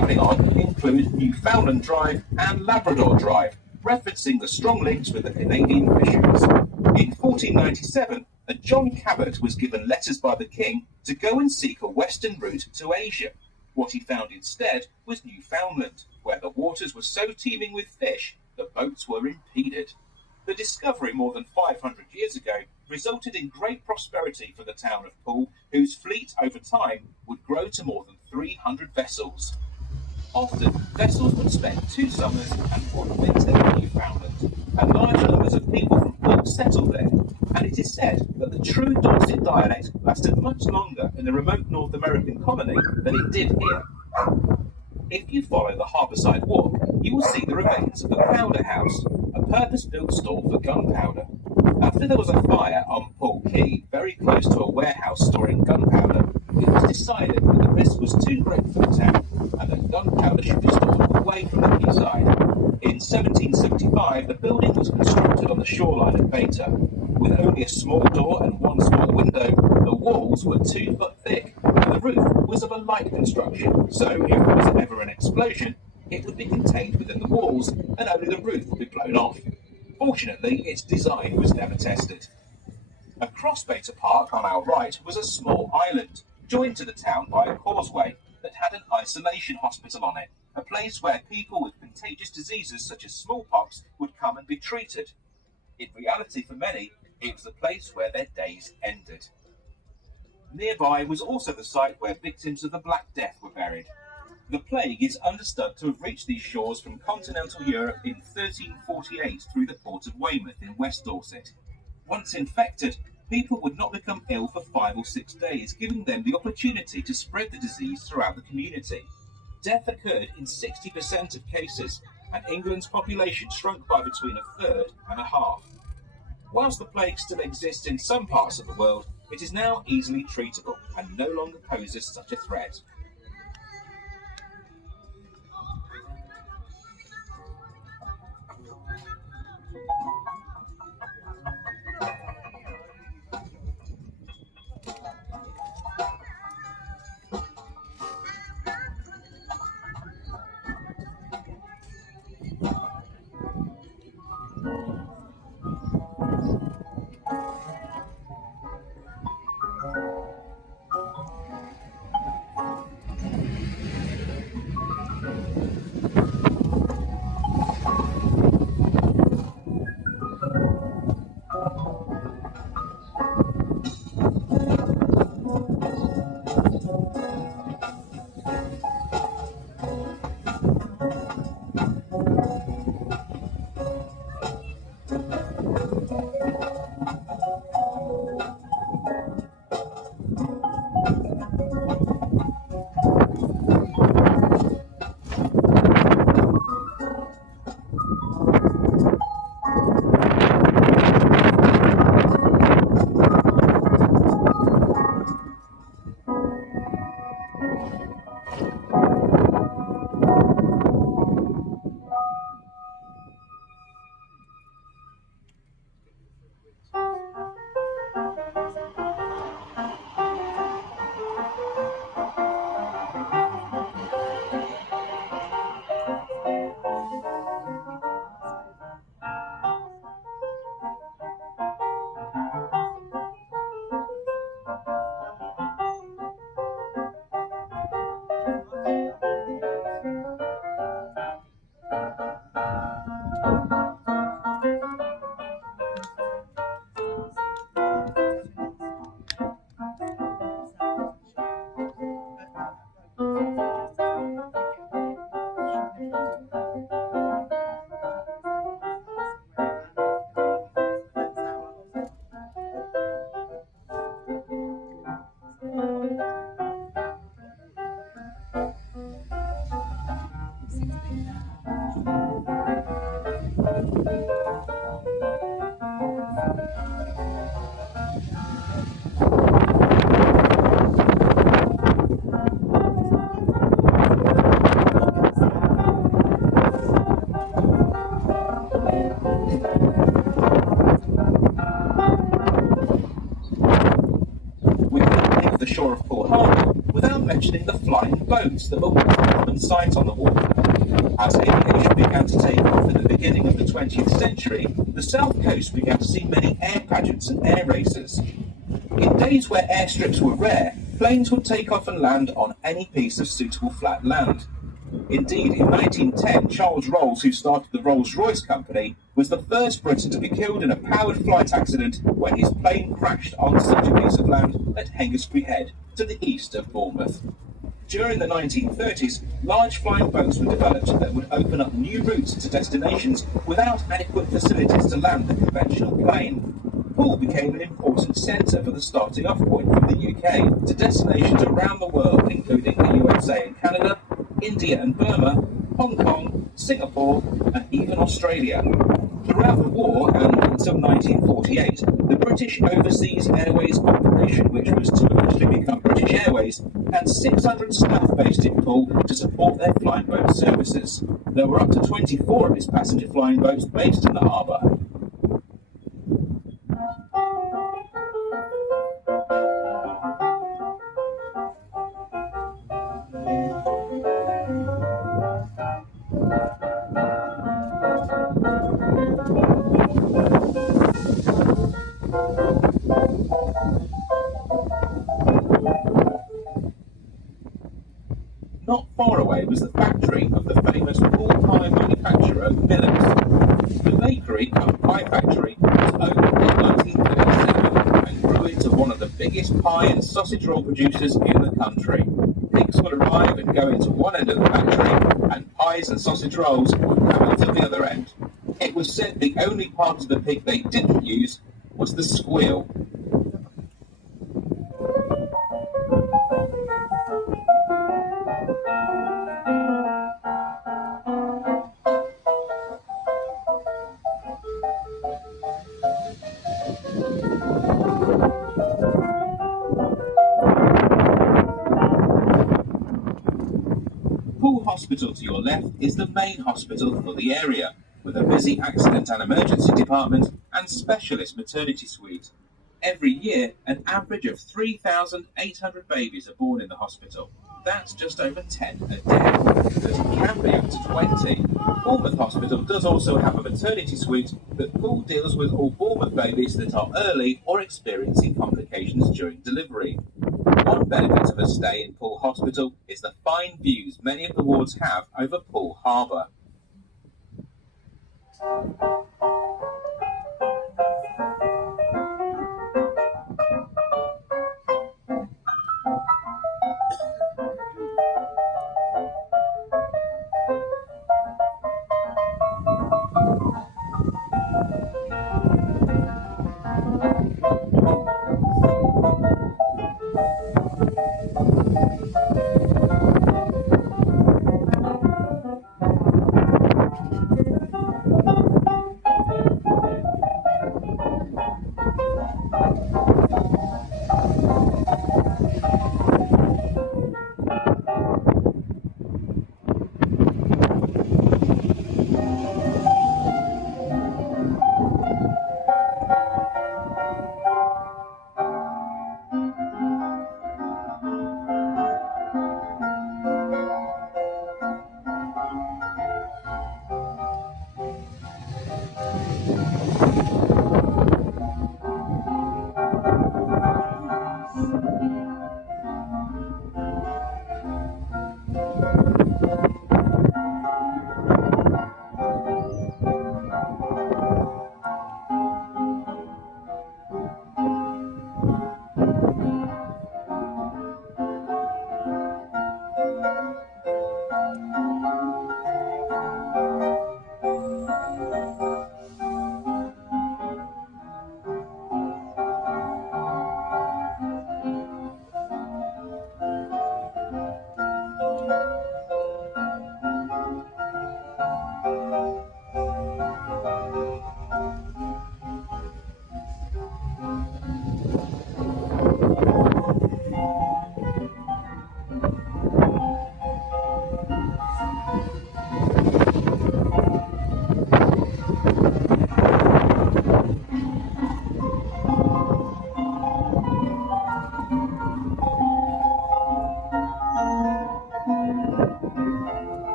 travelling on include Newfoundland Drive and Labrador Drive, referencing the strong links with the Canadian fisheries. In 1497, a John Cabot was given letters by the king to go and seek a western route to Asia. What he found instead was Newfoundland, where the waters were so teeming with fish that boats were impeded. The discovery more than 500 years ago resulted in great prosperity for the town of Poole, whose fleet over time would grow to more than 300 vessels. Often, vessels would spend 2 summers and 1 winter in Newfoundland, and large numbers of people from Poole settled there, and it is said that the true Dorset dialect lasted much longer in the remote North American colony than it did here. If you follow the Harbourside Walk, you will see the remains of the Powder House, a purpose-built store for gunpowder. After there was a fire on Poole Quay, very close to a warehouse storing gunpowder, it was decided that the risk was too great for the town, and that gunpowder should be stored away from the quayside. In 1775, the building was constructed on the shoreline of Beta. With only a small door and 1 small window, the walls were 2 foot thick, and the roof was of a light construction, so if there was ever an explosion, it would be contained within the walls, and only the roof would be blown off. Fortunately, its design was never tested. Across Beta Park on our right was a small island, joined to the town by a causeway, that had an isolation hospital on it, a place where people with contagious diseases such as smallpox would come and be treated. In reality, for many, it was the place where their days ended. Nearby was also the site where victims of the Black Death were buried. The plague is understood to have reached these shores from continental Europe in 1348 through the port of Weymouth in West Dorset. Once infected, people would not become ill for 5 or 6 days, giving them the opportunity to spread the disease throughout the community. Death occurred in 60% of cases, and England's population shrunk by between 1/3 and 1/2. Whilst the plague still exists in some parts of the world, it is now easily treatable and no longer poses such a threat. We couldn't leave the shore of Poole Harbour without mentioning the flying boats that were walking on common sight on the water. As aviation began to take off in the beginning of the 20th century, the south coast began to see many air pageants and air races. In days where airstrips were rare, planes would take off and land on any piece of suitable flat land. Indeed, in 1910, Charles Rolls, who started the Rolls-Royce company, was the first Briton to be killed in a powered flight accident when his plane crashed on such a piece of land at Hengistbury Head, to the east of Bournemouth. During the 1930s, large flying boats were developed that would open up new routes to destinations without adequate facilities to land the conventional plane. Poole became an important centre for the starting off point from the UK to destinations around the world, including the USA and Canada, India and Burma, Hong Kong, Singapore, and even Australia. Throughout the war and until 1948, the British Overseas Airways Corporation, which was to eventually become British Airways, had 600 staff based in Poole to support their flying boat services. There were up to 24 of its passenger flying boats based in the harbour. Not far away was the factory of the famous Poole pie manufacturer Miller's. The bakery and pie factory was opened in 1937 and grew into one of the biggest pie and sausage roll producers in the country. Pigs would arrive and go into one end of the factory, and pies and sausage rolls would come out of the other end. It was said the only part of the pig they didn't use was the squeal. Poole Hospital to your left is the main hospital for the area, with a busy accident and emergency department and specialist maternity suite. Every year, an average of 3,800 babies are born in the hospital. That's just over 10 a day, but it can be up to 20. Bournemouth Hospital does also have a maternity suite, but Poole deals with all Bournemouth babies that are early or experiencing complications during delivery. One benefit of a stay in Poole Hospital is the fine views many of the wards have over Poole Harbour.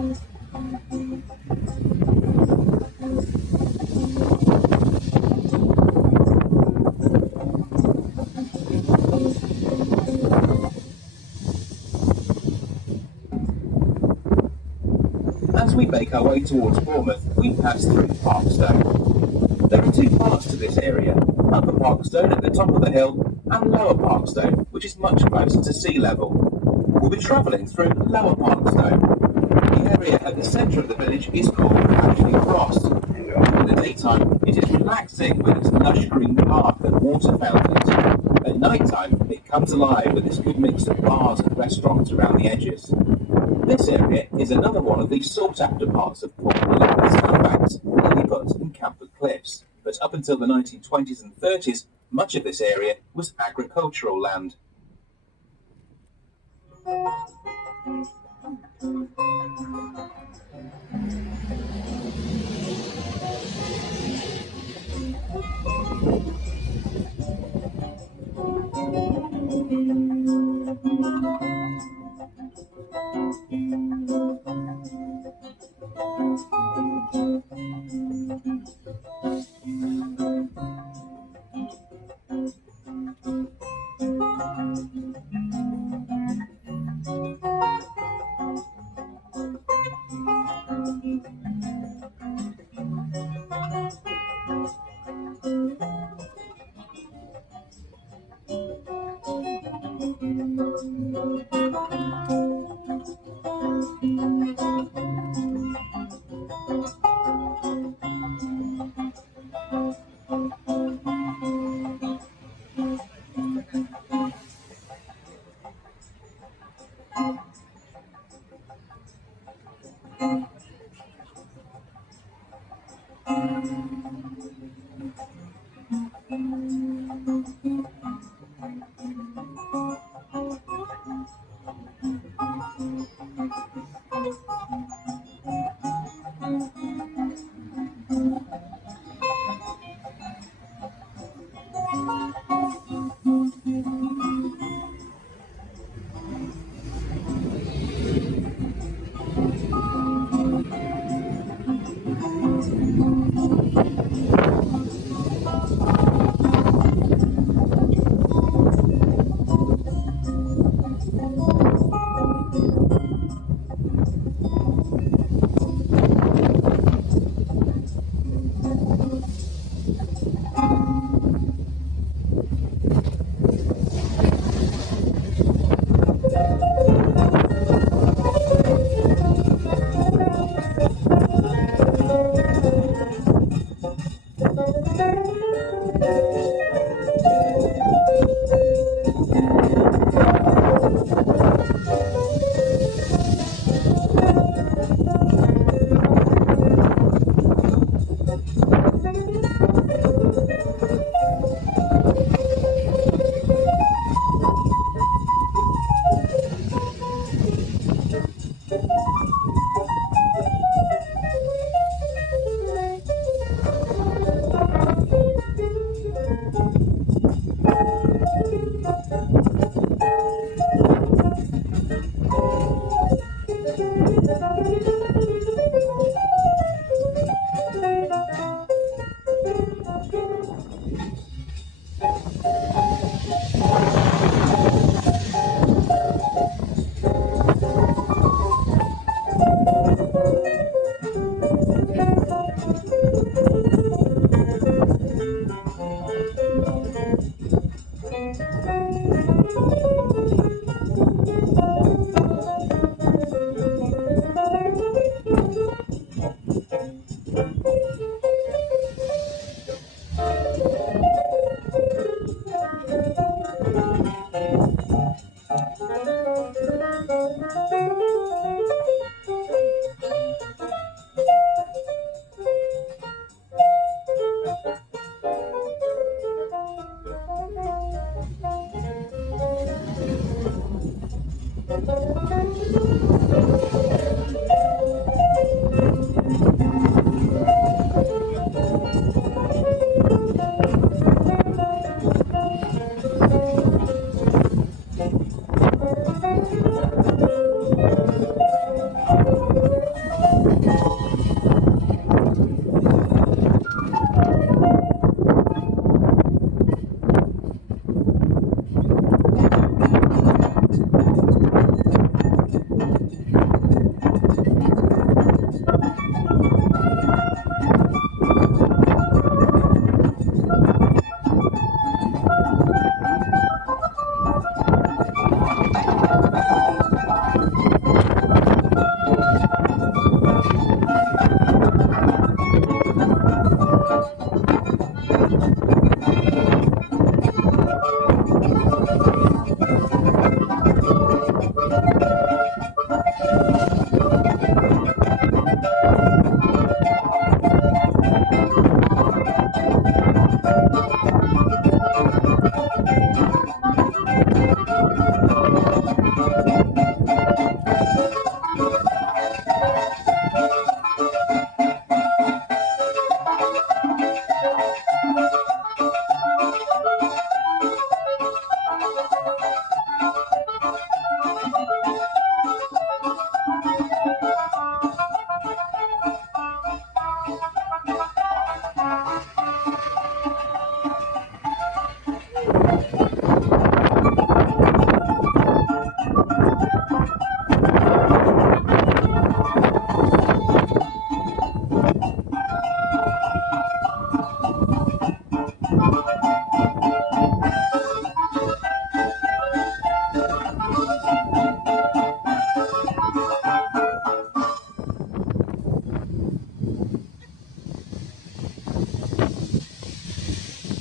As we make our way towards Bournemouth, we pass through Parkstone. There are two parts to this area, Upper Parkstone at the top of the hill and Lower Parkstone, which is much closer to sea level. We'll be travelling through Lower Parkstone. The area at the centre of the village is called Ashley Cross. In the daytime, it is relaxing with its lush green park and water fountains. At night time, it comes alive with its good mix of bars and restaurants around the edges. This area is another one of the sought-after parts of Poole, with sandbanks, lilliput and camphor cliffs. But up until the 1920s and 30s, much of this area was agricultural land.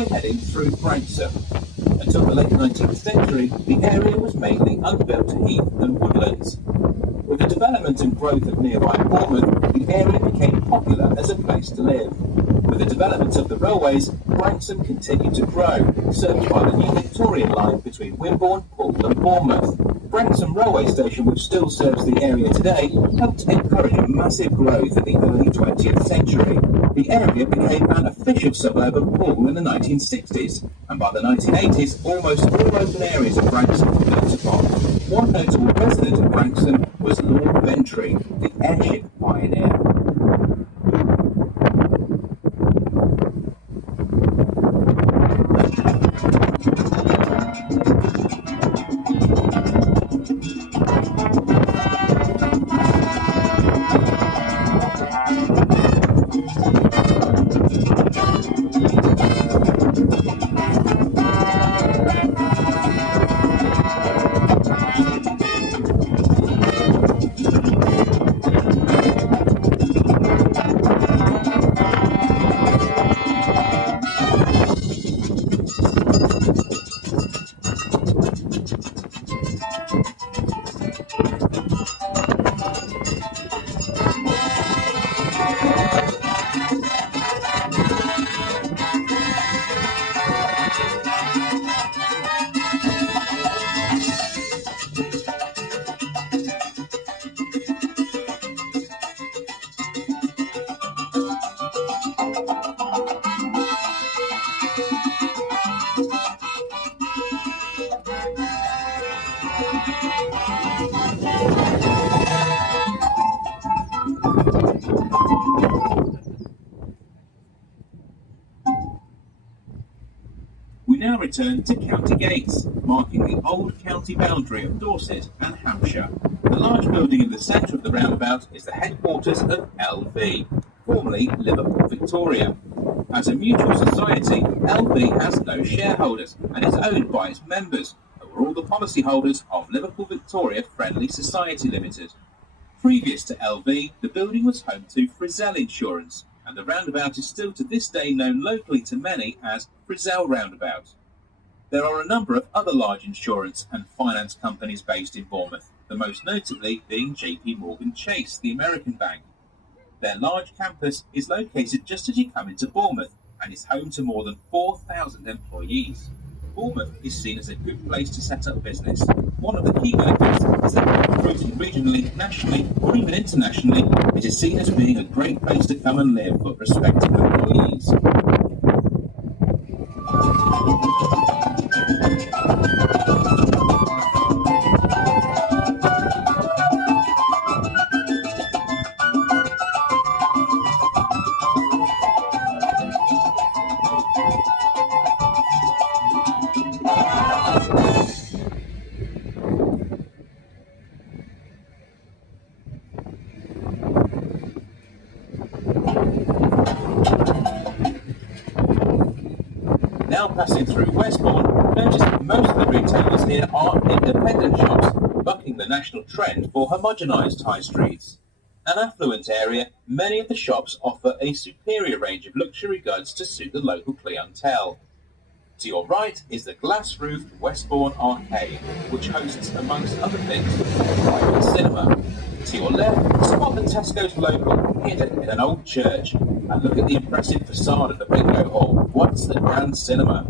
we're heading through Branksome. Until the late 19th century, the area was mainly unbuilt heath and woodlands. With the development and growth of nearby Bournemouth, the area became popular as a place to live. With the development of the railways, Branksome continued to grow, served by the new Victorian line between Wimborne, Poole and Bournemouth. Branksome railway station, which still serves the area today, helped encourage massive growth in the early 20th century. The area became an official suburb of Poole in the 1960s, and by the 1980s, almost all open areas of Branksome were built upon. One notable resident of Branksome was Lord Ventry, the airship pioneer. We now return to County Gates, marking the old county boundary of Dorset and Hampshire. The large building in the centre of the roundabout is the headquarters of LV, formerly Liverpool Victoria. As a mutual society, LV has no shareholders and is owned by its members, who are all the policyholders of Liverpool Victoria Friendly Society Limited. Previous to LV, the building was home to Frizzell Insurance, and the roundabout is still to this day known locally to many as Frizzell Roundabout. There are a number of other large insurance and finance companies based in Bournemouth, the most notably being JP Morgan Chase, the American bank. Their large campus is located just as you come into Bournemouth and is home to more than 4,000 employees. Bournemouth is seen as a good place to set up business. One of the key benefits is that when recruiting regionally, nationally, or even internationally, it is seen as being a great place to come and live for prospective employees. Now passing through Westbourne, notice that most of the retailers here are independent shops, bucking the national trend for homogenised high streets. An affluent area, many of the shops offer a superior range of luxury goods to suit the local clientele. To your right is the glass-roofed Westbourne Arcade, which hosts, amongst other things, a private cinema. To your left, spot the Tesco's local, hidden in an old church, and look at the impressive facade of the bingo hall, once the Grand Cinema.